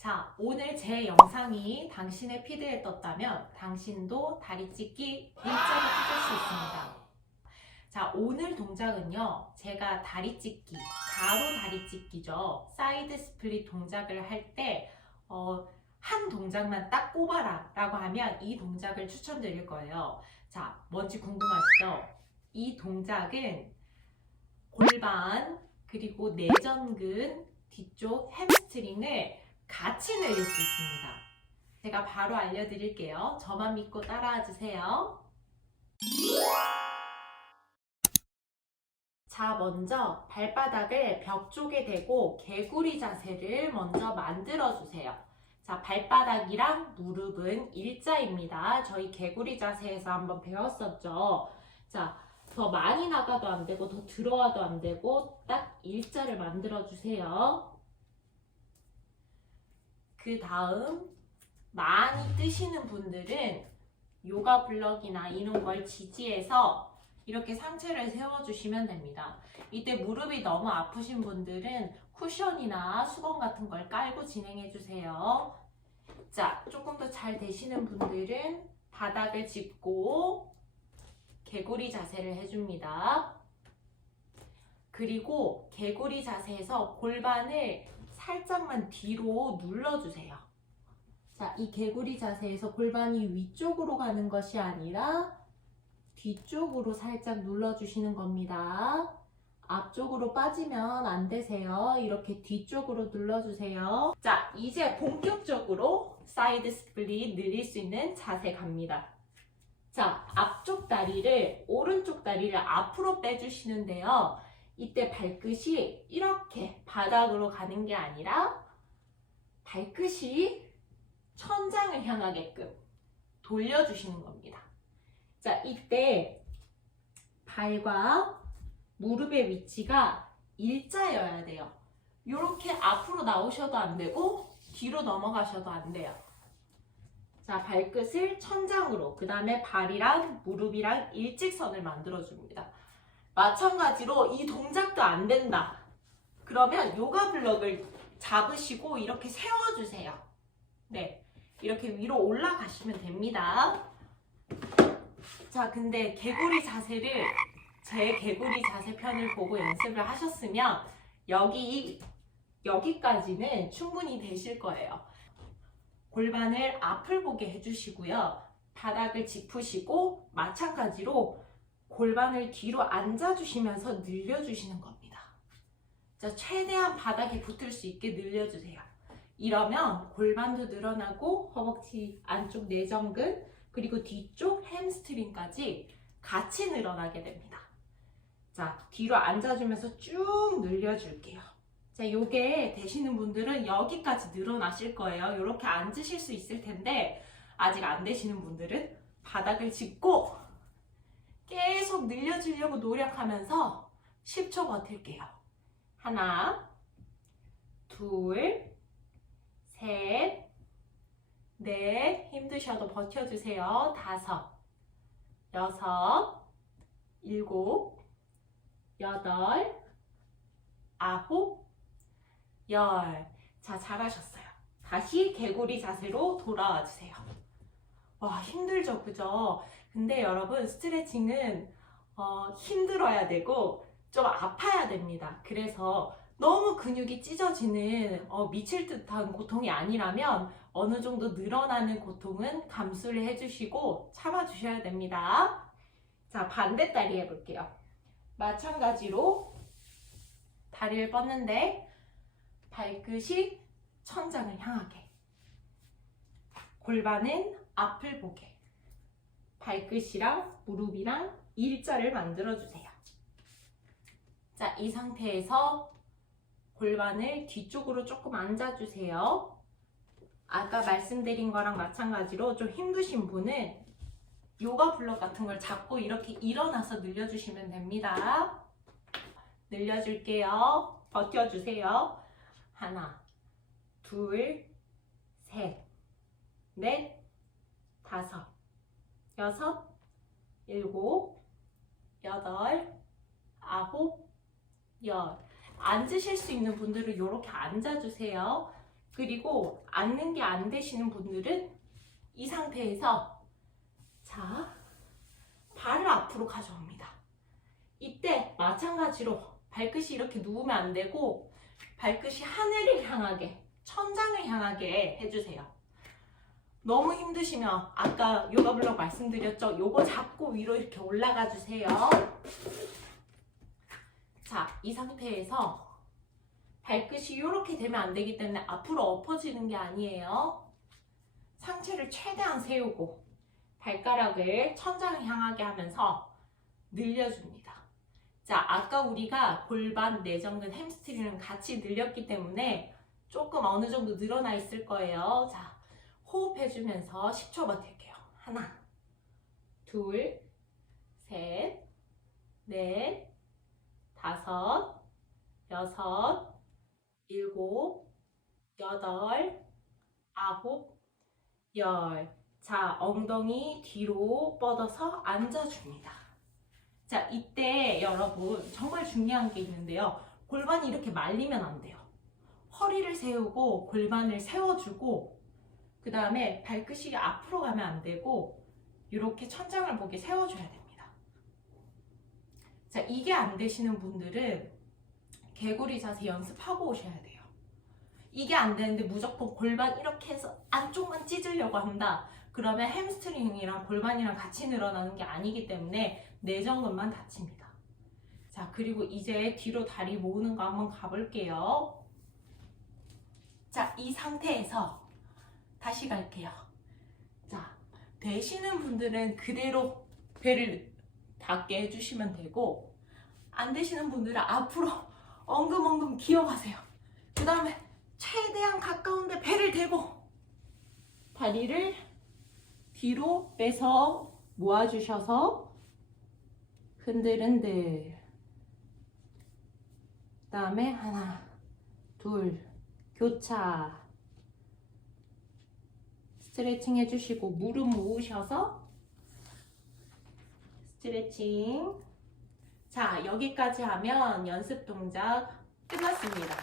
자, 오늘 제 영상이 당신의 피드에 떴다면 당신도 다리 찢기 일자로 찢을 수 있습니다. 자, 오늘 동작은요, 제가 다리 찢기, 가로 다리 찢기죠. 사이드 스플릿 동작을 할 때, 한 동작만 딱 꼽아라 라고 하면 이 동작을 추천드릴 거예요. 자, 뭔지 궁금하시죠? 이 동작은 골반, 그리고 내전근, 뒤쪽 햄스트링을 같이 늘릴 수 있습니다. 제가 바로 알려드릴게요. 저만 믿고 따라와 주세요. 자, 먼저 발바닥을 벽 쪽에 대고 개구리 자세를 먼저 만들어 주세요. 자, 발바닥이랑 무릎은 일자입니다. 저희 개구리 자세에서 한번 배웠었죠. 자, 더 많이 나가도 안 되고 더 들어와도 안 되고 딱 일자를 만들어 주세요. 그 다음 많이 뜨시는 분들은 요가 블럭이나 이런 걸 지지해서 이렇게 상체를 세워주시면 됩니다. 이때 무릎이 너무 아프신 분들은 쿠션이나 수건 같은 걸 깔고 진행해주세요. 자, 조금 더 잘 되시는 분들은 바닥을 짚고 개구리 자세를 해줍니다. 그리고 개구리 자세에서 골반을 살짝만 뒤로 눌러주세요. 자, 이 개구리 자세에서 골반이 위쪽으로 가는 것이 아니라 뒤쪽으로 살짝 눌러주시는 겁니다. 앞쪽으로 빠지면 안 되세요. 이렇게 뒤쪽으로 눌러주세요. 자, 이제 본격적으로 사이드 스플릿 늘릴 수 있는 자세 갑니다. 자, 앞쪽 다리를, 오른쪽 다리를 앞으로 빼주시는데요. 이때 발끝이 이렇게 바닥으로 가는 게 아니라 발끝이 천장을 향하게끔 돌려주시는 겁니다. 자, 이때 발과 무릎의 위치가 일자여야 돼요. 이렇게 앞으로 나오셔도 안 되고 뒤로 넘어가셔도 안 돼요. 자, 발끝을 천장으로, 그 다음에 발이랑 무릎이랑 일직선을 만들어줍니다. 마찬가지로 이 동작도 안 된다. 그러면 요가 블럭을 잡으시고 이렇게 세워주세요. 네, 이렇게 위로 올라가시면 됩니다. 자, 근데 개구리 자세를 제 개구리 자세 편을 보고 연습을 하셨으면 여기까지는 충분히 되실 거예요. 골반을 앞을 보게 해주시고요. 바닥을 짚으시고 마찬가지로 골반을 뒤로 앉아주시면서 늘려주시는 겁니다. 자, 최대한 바닥에 붙을 수 있게 늘려주세요. 이러면 골반도 늘어나고 허벅지 안쪽 내전근 그리고 뒤쪽 햄스트링까지 같이 늘어나게 됩니다. 자, 뒤로 앉아주면서 쭉 늘려줄게요. 자, 요게 되시는 분들은 여기까지 늘어나실 거예요. 이렇게 앉으실 수 있을 텐데 아직 안 되시는 분들은 바닥을 짚고 계속 늘려주려고 노력하면서 10초 버틸게요. 하나, 둘, 셋, 넷, 힘드셔도 버텨주세요. 다섯, 여섯, 일곱, 여덟, 아홉, 열. 자, 잘하셨어요. 다시 개구리 자세로 돌아와 주세요. 와, 힘들죠, 그죠? 근데 여러분, 스트레칭은 힘들어야 되고 좀 아파야 됩니다. 그래서 너무 근육이 찢어지는 미칠 듯한 고통이 아니라면 어느 정도 늘어나는 고통은 감수를 해주시고 참아주셔야 됩니다. 자, 반대 다리 해볼게요. 마찬가지로 다리를 뻗는데 발끝이 천장을 향하게, 골반은 앞을 보게, 발끝이랑 무릎이랑 일자를 만들어주세요. 자, 이 상태에서 골반을 뒤쪽으로 조금 앉아주세요. 아까 말씀드린 거랑 마찬가지로 좀 힘드신 분은 요가 블럭 같은 걸 잡고 이렇게 일어나서 늘려주시면 됩니다. 늘려줄게요. 버텨주세요. 하나, 둘, 셋, 넷, 다섯, 여섯, 일곱, 여덟, 아홉, 열. 앉으실 수 있는 분들은 이렇게 앉아주세요. 그리고 앉는 게 안 되시는 분들은 이 상태에서 자, 발을 앞으로 가져옵니다. 이때 마찬가지로 발끝이 이렇게 누우면 안 되고 발끝이 하늘을 향하게, 천장을 향하게 해주세요. 너무 힘드시면 아까 요가 블록 말씀드렸죠? 요거 잡고 위로 이렇게 올라가 주세요. 자, 이 상태에서 발끝이 이렇게 되면 안 되기 때문에 앞으로 엎어지는 게 아니에요. 상체를 최대한 세우고 발가락을 천장을 향하게 하면서 늘려줍니다. 자, 아까 우리가 골반, 내전근, 햄스트링을 같이 늘렸기 때문에 조금 어느 정도 늘어나 있을 거예요. 자, 호흡해주면서 10초 버틸게요. 하나, 둘, 셋, 넷, 다섯, 여섯, 일곱, 여덟, 아홉, 열. 자, 엉덩이 뒤로 뻗어서 앉아줍니다. 자, 이때 여러분 정말 중요한 게 있는데요. 골반이 이렇게 말리면 안 돼요. 허리를 세우고 골반을 세워주고 그 다음에 발끝이 앞으로 가면 안 되고 이렇게 천장을 보게 세워줘야 됩니다. 자, 이게 안 되시는 분들은 개구리 자세 연습하고 오셔야 돼요. 이게 안 되는데 무조건 골반 이렇게 해서 안쪽만 찢으려고 한다. 그러면 햄스트링이랑 골반이랑 같이 늘어나는 게 아니기 때문에 내전근만 다칩니다. 자, 그리고 이제 뒤로 다리 모으는 거 한번 가볼게요. 자, 이 상태에서 다시 갈게요. 자, 되시는 분들은 그대로 배를 닿게 해주시면 되고 안 되시는 분들은 앞으로 엉금엉금 기어가세요. 그 다음에 최대한 가까운데 배를 대고 다리를 뒤로 빼서 모아주셔서 흔들흔들. 그 다음에 하나, 둘, 교차. 스트레칭 해주시고 무릎 모으셔서 스트레칭. 자, 여기까지 하면 연습 동작 끝났습니다.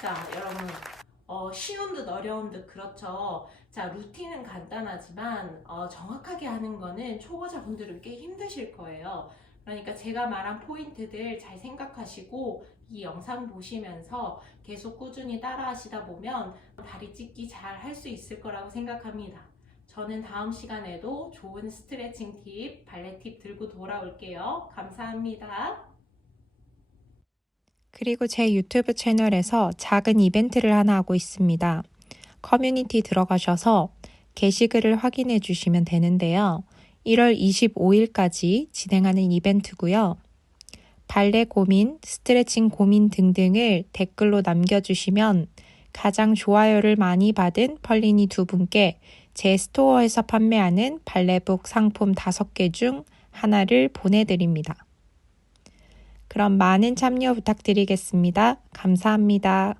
자, 여러분 쉬운 듯 어려운 듯 그렇죠. 자, 루틴은 간단하지만 정확하게 하는 거는 초보자분들은 꽤 힘드실 거예요. 그러니까 제가 말한 포인트들 잘 생각하시고 이 영상 보시면서 계속 꾸준히 따라 하시다 보면 다리 찢기 잘 할 수 있을 거라고 생각합니다. 저는 다음 시간에도 좋은 스트레칭 팁, 발레 팁 들고 돌아올게요. 감사합니다. 그리고 제 유튜브 채널에서 작은 이벤트를 하나 하고 있습니다. 커뮤니티 들어가셔서 게시글을 확인해 주시면 되는데요. 1월 25일까지 진행하는 이벤트고요. 발레 고민, 스트레칭 고민 등등을 댓글로 남겨주시면 가장 좋아요를 많이 받은 펄린이 두 분께 제 스토어에서 판매하는 발레복 상품 5개 중 하나를 보내드립니다. 그럼 많은 참여 부탁드리겠습니다. 감사합니다.